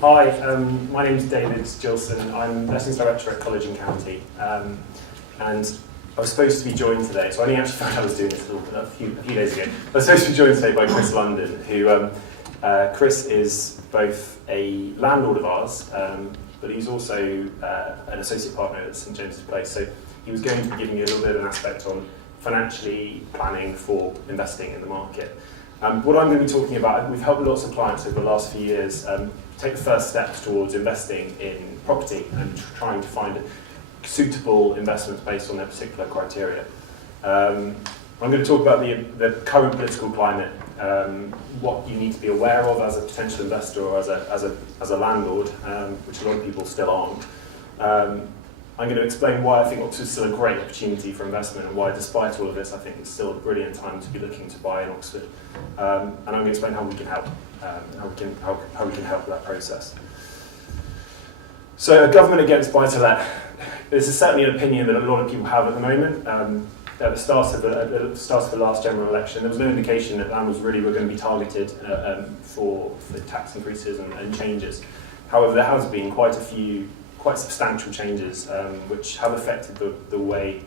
Hi, my name is David Gilson. I'm Lettings Director at College and County, and I was supposed to be joined today, so I only actually found out I was doing this a few days ago. I was supposed to be joined today by Chris London, who Chris is both a landlord of ours, but he's also an associate partner at St James's Place, so he was going to be giving you a little bit of an aspect on financially planning for investing in the market. What I'm going to be talking about, we've helped lots of clients over the last few years take the first steps towards investing in property and trying to find suitable investments based on their particular criteria. I'm going to talk about the current political climate, what you need to be aware of as a potential investor or as a landlord, which a lot of people still aren't. I'm going to explain why I think Oxford's still a great opportunity for investment and why, despite all of this, I think it's still a brilliant time to be looking to buy in Oxford. And I'm going to explain how we can help, how we can help that process. So, a government against buy-to-let. This is certainly an opinion that a lot of people have at the moment. At the start of the last general election, there was no indication that landlords really were going to be targeted for tax increases and changes. However, there has been quite a few quite substantial changes which have affected the way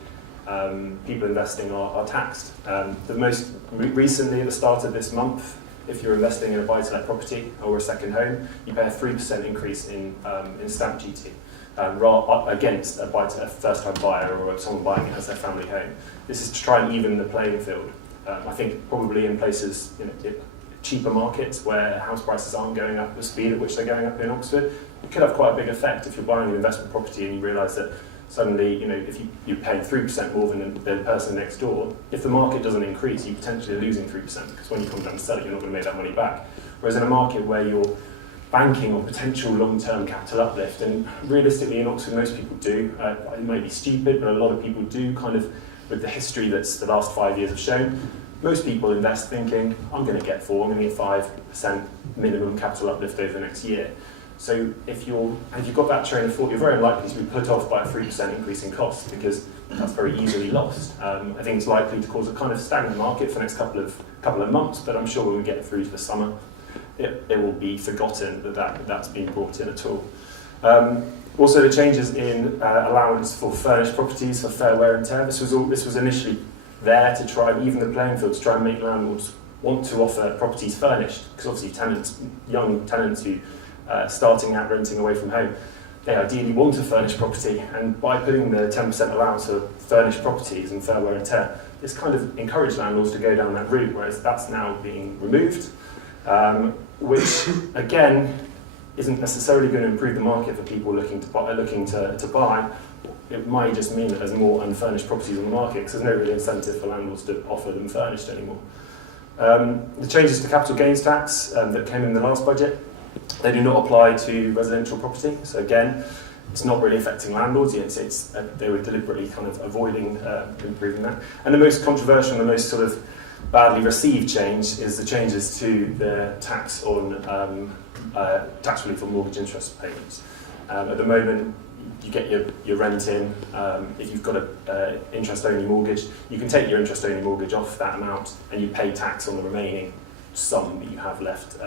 people investing are taxed. The most recently, at the start of this month, if you're investing in a buy-to-let property or a second home, you pay a 3% increase in stamp duty against a first-time buyer or someone buying it as their family home. This is to try and even the playing field. I think probably in places, cheaper markets where house prices aren't going up at the speed at which they're going up in Oxford, it could have quite a big effect if you're buying an investment property and you realise that suddenly, if you're paying 3% more than the person next door, if the market doesn't increase, you're potentially losing 3% because when you come down to sell it, you're not going to make that money back. Whereas in a market where you're banking on potential long-term capital uplift, and realistically in Oxford most people do, it may be stupid, but a lot of people do, kind of with the history that's the last 5 years have shown, most people invest thinking, I'm going to get 4, I'm going to get 5% minimum capital uplift over the next year. So if you've got that train of thought, you're very likely to be put off by a 3% increase in cost because that's very easily lost. I think it's likely to cause a kind of stagnant market for the next couple of months, but I'm sure when we get through to the summer, it will be forgotten that's been brought in at all. Also, the changes in allowance for furnished properties for fair wear and tear. This was initially there to try and even the playing field, to try and make landlords want to offer properties furnished, because obviously young tenants who starting out renting away from home, they ideally want a furnished property, and by putting the 10% allowance for furnished properties and fair wear and tear, this kind of encouraged landlords to go down that route, whereas that's now being removed, which again isn't necessarily going to improve the market for people looking to buy. It might just mean that there's more unfurnished properties on the market because there's no real incentive for landlords to offer them furnished anymore. The changes to capital gains tax that came in the last budget, they do not apply to residential property. So again, it's not really affecting landlords. They were deliberately kind of avoiding improving that. And the most controversial and the most sort of badly received change is the changes to the tax on tax relief on mortgage interest payments. At the moment, you get your rent in. If you've got an interest-only mortgage, you can take your interest-only mortgage off that amount and you pay tax on the remaining sum that you have left.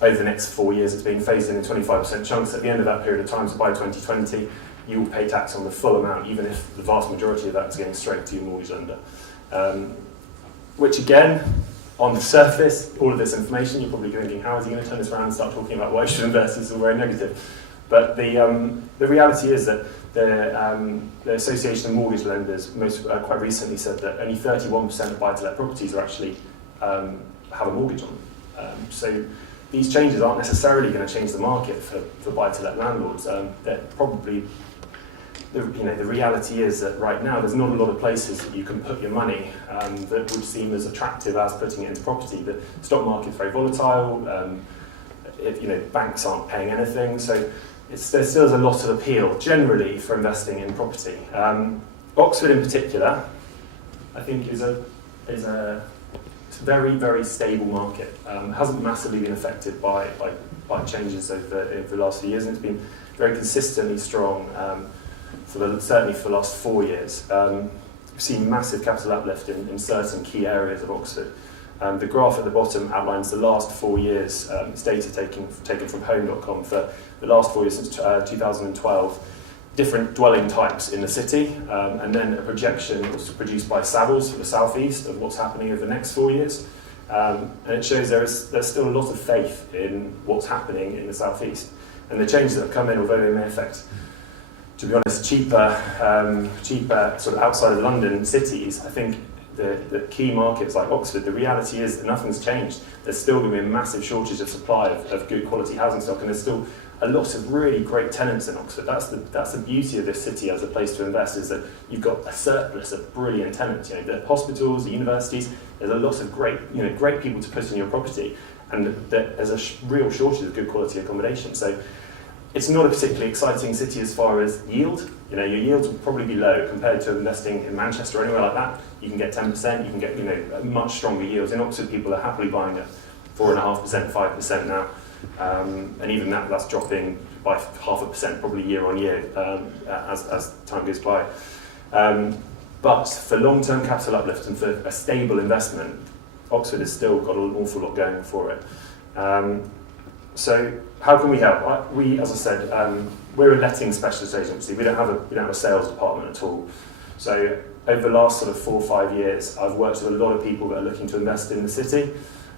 Over the next 4 years, it's being phased in 25% chunks. At the end of that period of time, so by 2020, you will pay tax on the full amount, even if the vast majority of that is going straight to your mortgage lender. Which again, on the surface, all of this information, you're probably thinking, how is he going to turn this around and start talking about why you should invest? This is all very negative. But the reality is that the Association of Mortgage Lenders quite recently said that only 31% of buy-to-let properties are actually have a mortgage on them. So these changes aren't necessarily going to change the market for buy-to-let landlords. They're probably, the reality is that right now there's not a lot of places that you can put your money that would seem as attractive as putting it into property. The stock market's very volatile. Banks aren't paying anything, so there still is a lot of appeal generally for investing in property. Oxford in particular, I think, is a very, very stable market. Hasn't massively been affected by changes over the last few years, and it's been very consistently strong certainly for the last 4 years. We've seen massive capital uplift in certain key areas of Oxford. The graph at the bottom outlines the last 4 years. It's data taken from home.com for the last 4 years since 2012. Different dwelling types in the city, and then a projection that was produced by Savills for the southeast of what's happening over the next 4 years. And it shows there's still a lot of faith in what's happening in the southeast. And the changes that have come in, although they may affect, to be honest, cheaper sort of outside of London cities, I think the key markets like Oxford, the reality is that nothing's changed. There's still going to be a massive shortage of supply of good quality housing stock, and there's still a lot of really great tenants in Oxford. That's the beauty of this city as a place to invest, is that you've got a surplus of brilliant tenants. You know, the hospitals, the universities. There's a lot of great people to put in your property, and there's a real shortage of good quality accommodation. So it's not a particularly exciting city as far as yield. You know, your yields will probably be low compared to investing in Manchester or anywhere like that. You can get 10%. You can get a much stronger yields. In Oxford, people are happily buying at 4.5%, 5% now. And even that's dropping by 0.5% probably year on year as time goes by. But for long-term capital uplift and for a stable investment, Oxford has still got an awful lot going for it. So how can we help? We, as I said, we're a letting specialist agency. We don't have a sales department at all. So over the last sort of 4 or 5 years, I've worked with a lot of people that are looking to invest in the city,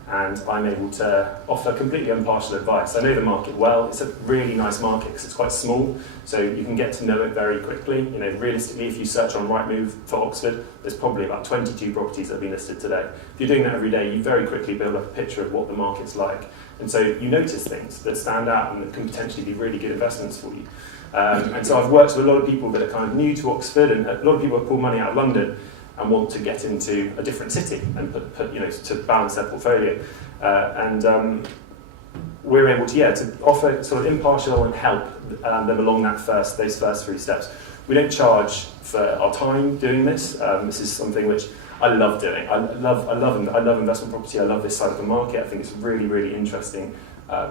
and I'm able to offer completely impartial advice. I know the market well. It's a really nice market because it's quite small, so you can get to know it very quickly. You know, realistically, if you search on Rightmove for Oxford, there's probably about 22 properties that have been listed today. If you're doing that every day, you very quickly build up a picture of what the market's like. And so you notice things that stand out and that can potentially be really good investments for you. And so I've worked with a lot of people that are kind of new to Oxford, and a lot of people have pulled money out of London and want to get into a different city and put to balance their portfolio. We're able to offer sort of impartial and help them along those first 3 steps. We don't charge for our time doing this. This is something which I love doing. I love investment property. I love this side of the market. I think it's a really, really interesting,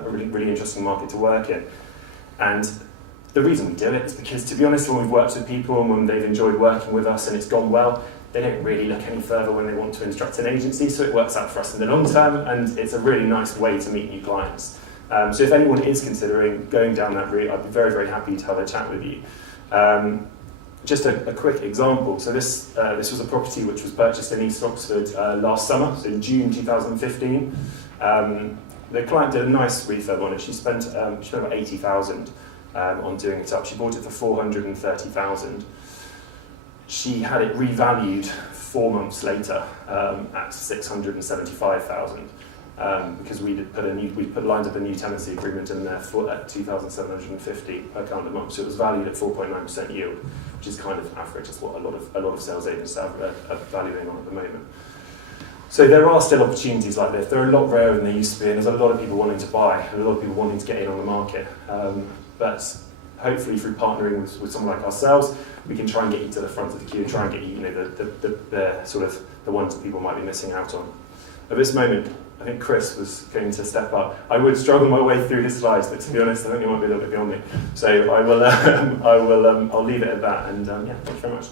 really interesting market to work in. And the reason we do it is because, to be honest, when we've worked with people and when they've enjoyed working with us and it's gone well, they don't really look any further when they want to instruct an agency, so it works out for us in the long term, and it's a really nice way to meet new clients. So if anyone is considering going down that route, I'd be very, very happy to have a chat with you. Just a quick example. So this was a property which was purchased in East Oxford last summer, so in June 2015. The client did a nice refurb on it. She spent about 80,000 on doing it up. She bought it for 430,000. She had it revalued 4 months later at 675,000 because we lined up a new tenancy agreement in there at 2,750 per calendar month. So it was valued at 4.9% yield, which is kind of average. That's what a lot of sales agents are valuing on at the moment. So there are still opportunities like this. They're a lot rarer than they used to be, and there's a lot of people wanting to buy and a lot of people wanting to get in on the market. But hopefully through partnering with someone like ourselves, we can try and get you to the front of the queue and try and get you, the sort of the ones that people might be missing out on. At this moment, I think Chris was going to step up. I would struggle my way through his slides, but to be honest, I think he might be a little bit beyond me. So I'll leave it at that, and thank you very much.